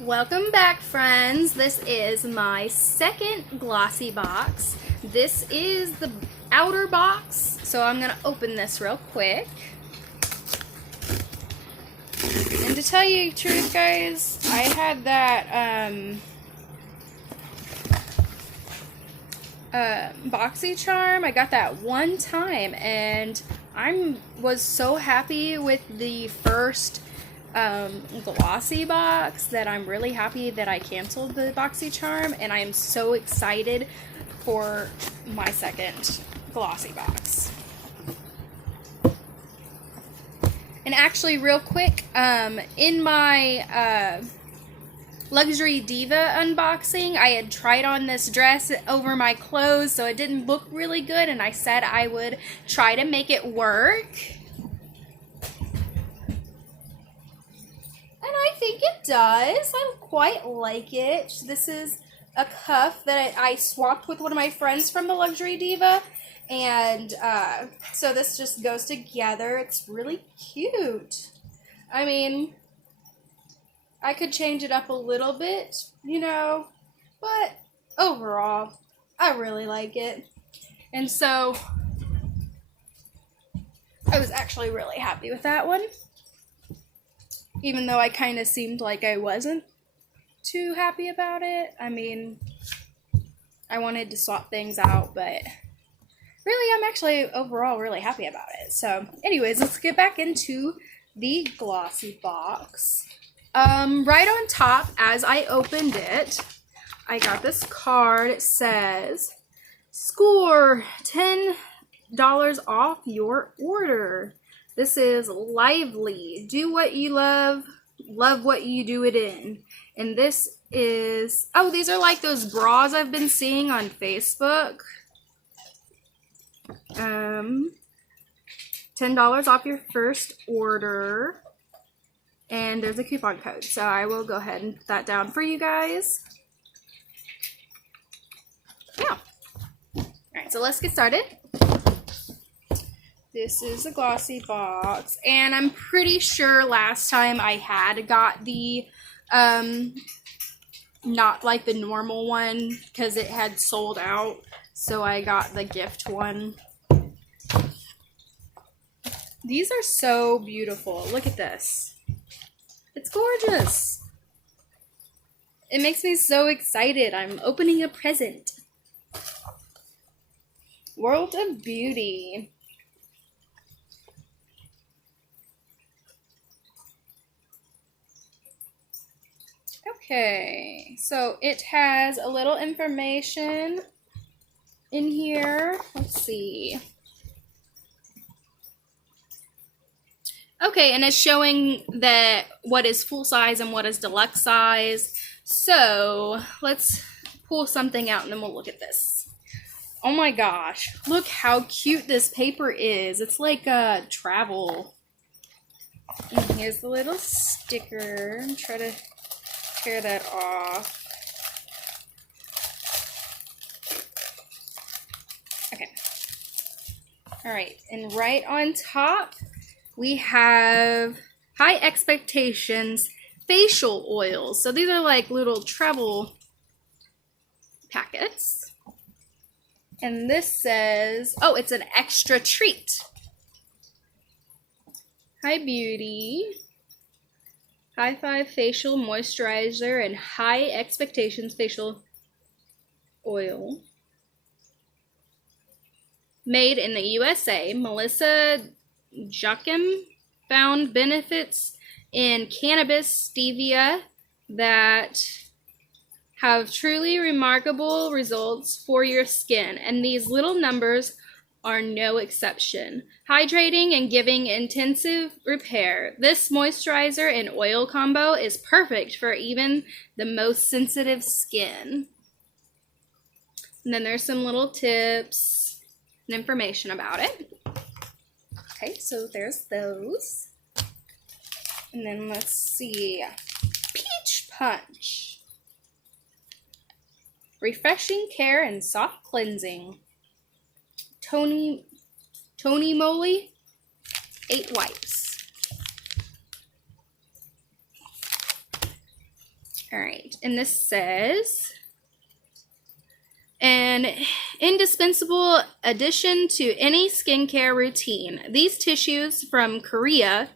Welcome back, friends. This is my second glossy box. This is the outer box, so I'm gonna open this real quick. And to tell you the truth, guys, I had that BoxyCharm. I got that one time, and I was so happy with the first glossy box that I'm really happy that I canceled the BoxyCharm, and I am so excited for my second glossy box. And actually, real quick, in my Luxury Diva unboxing, I had tried on this dress over my clothes, so it didn't look really good, and I said I would try to make it work. And I think it does. I quite like it. This is a cuff that I swapped with one of my friends from the Luxury Diva. And so this just goes together. It's really cute. I mean, I could change it up a little bit, you know, but overall, I really like it. And so I was actually really happy with that one. Even though I kind of seemed like I wasn't too happy about it. I mean, I wanted to swap things out, but really, I'm actually overall really happy about it. So, anyways, let's get back into the glossy box. Right on top, as I opened it, I got this card. It says, "Score $10 off your order. This is lively. Do what you love what you do it in." And this is, oh, these are like those bras I've been seeing on Facebook. $10 off your first order. And there's a coupon code, so I will go ahead and put that down for you guys. Yeah. Alright, so let's get started. This is the glossy box, and I'm pretty sure last time I had got the, not like the normal one, because it had sold out, so I got the gift one. These are so beautiful. Look at this. It's gorgeous. It makes me so excited. I'm opening a present. World of Beauty. Okay, so it has a little information in here. Let's see. Okay, and it's showing that what is full size and what is deluxe size. So let's pull something out and then we'll look at this. Oh my gosh, look how cute this paper is. It's like a travel. And here's the little sticker. Try to tear that off. Okay. Alright, and right on top, we have High Expectations facial oils. So these are like little travel packets. And this says, oh, it's an extra treat. Hi Beauty. High Five Facial Moisturizer and High Expectations Facial Oil. Made in the USA. Melissa Joachim found benefits in cannabis stevia that have truly remarkable results for your skin, and these little numbers are no exception. Hydrating and giving intensive repair. This moisturizer and oil combo is perfect for even the most sensitive skin. And then there's some little tips and information about it. Okay, so there's those. And then let's see. Peach Punch. Refreshing care and soft cleansing. Tony Moly 8 wipes. All right, and this says, an indispensable addition to any skincare routine. These tissues from Korea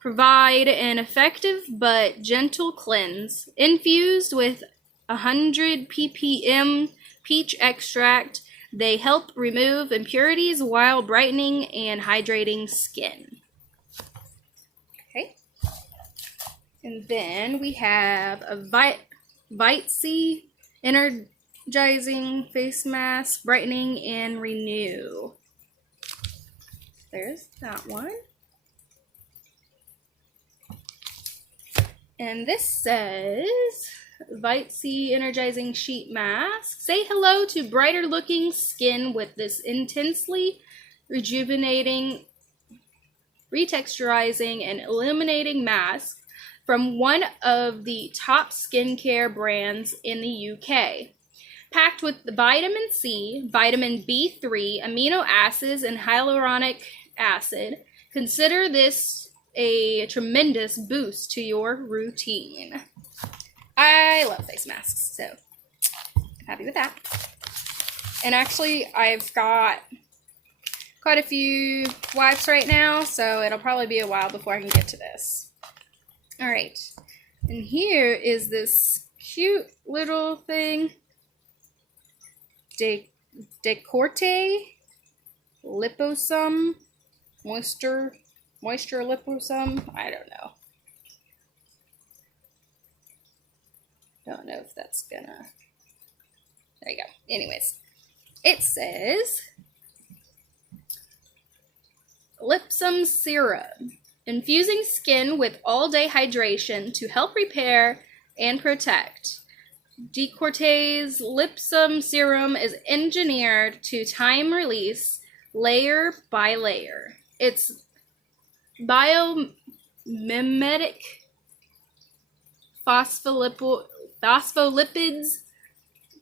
provide an effective but gentle cleanse. Infused with 100 ppm peach extract, they help remove impurities while brightening and hydrating skin. Okay. And then we have a Vite C Energizing Face Mask, Brightening and Renew. There's that one. And this says, Vite C Energizing Sheet Mask. Say hello to brighter looking skin with this intensely rejuvenating, retexturizing, and illuminating mask from one of the top skincare brands in the UK. Packed with vitamin C, vitamin B3, amino acids, and hyaluronic acid, consider this a tremendous boost to your routine. I love face masks, so I'm happy with that. And actually, I've got quite a few wipes right now, so it'll probably be a while before I can get to this. All right, and here is this cute little thing, Decorte Liposome Moisture Liposome. I don't know. Don't know if that's gonna. There you go. Anyways, it says Lipsome Serum, infusing skin with all-day hydration to help repair and protect. Decorte's Lipsome Serum is engineered to time release layer by layer. Its biomimetic phospholipids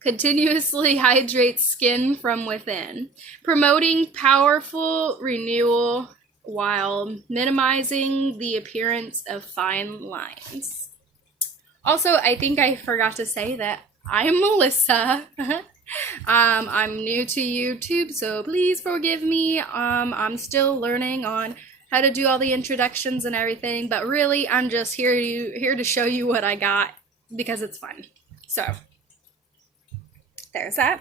continuously hydrate skin from within, promoting powerful renewal while minimizing the appearance of fine lines. Also, I think I forgot to say that I'm Melissa. I'm new to YouTube, so please forgive me. I'm still learning on how to do all the introductions and everything, but really I'm just here to show you what I got because it's fun. So there's that.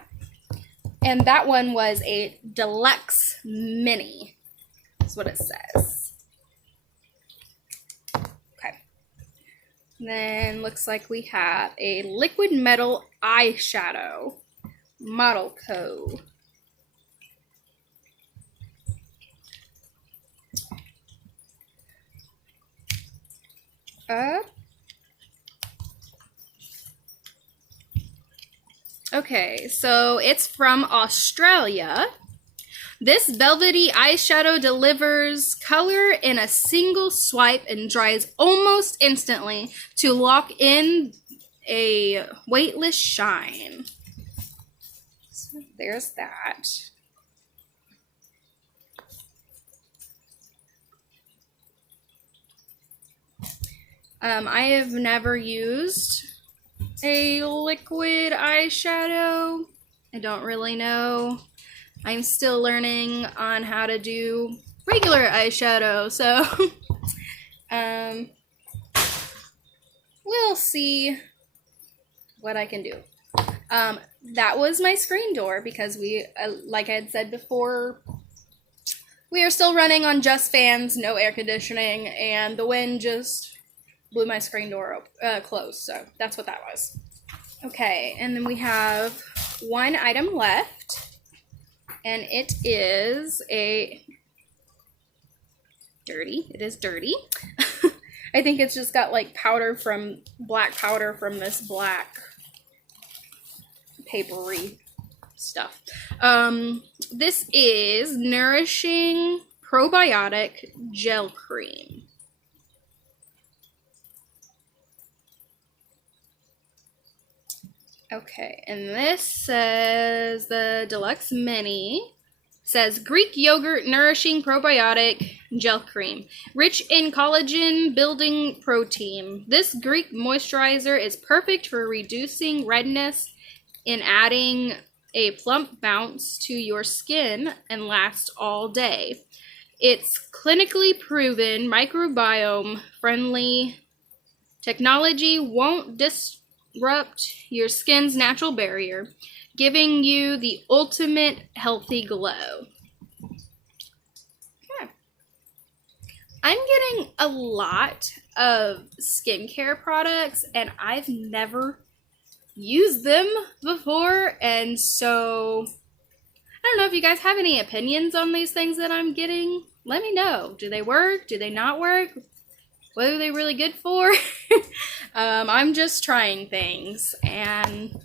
And that one was a deluxe mini. That's what it says. Okay. Then looks like we have a liquid metal eyeshadow. Model Co. Okay, so it's from Australia. This velvety eyeshadow delivers color in a single swipe and dries almost instantly to lock in a weightless shine. So there's that. I have never used a liquid eyeshadow. I don't really know. I'm still learning on how to do regular eyeshadow, so we'll see what I can do. That was my screen door because we, like I had said before, we are still running on just fans, no air conditioning, and the wind just blew my screen door closed, so that's what that was. Okay, and then we have one item left, and it is dirty. It is dirty. I think it's just got like black powder from this black papery stuff. This is Nourishing Probiotic Gel Cream. Okay, and this says the Deluxe Mini. Says Greek yogurt nourishing probiotic gel cream, rich in collagen building protein. This Greek moisturizer is perfect for reducing redness and adding a plump bounce to your skin and lasts all day. It's clinically proven microbiome friendly technology, won't disrupt your skin's natural barrier, giving you the ultimate healthy glow. I'm getting a lot of skincare products and I've never used them before, and so I don't know if you guys have any opinions on these things that I'm getting. Let me know. Do they work? Do they not work? What are they really good for? I'm just trying things, and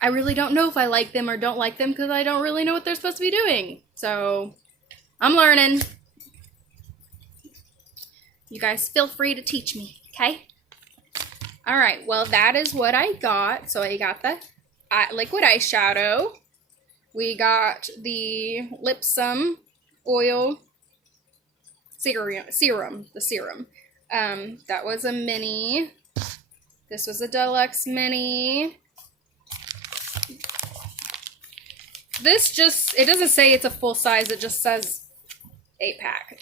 I really don't know if I like them or don't like them because I don't really know what they're supposed to be doing. So I'm learning. You guys feel free to teach me, okay? All right, well, that is what I got. So I got the liquid eyeshadow. We got the Lipsum oil serum. That was a mini. This was a deluxe mini. This just, it doesn't say it's a full size, it just says 8-pack.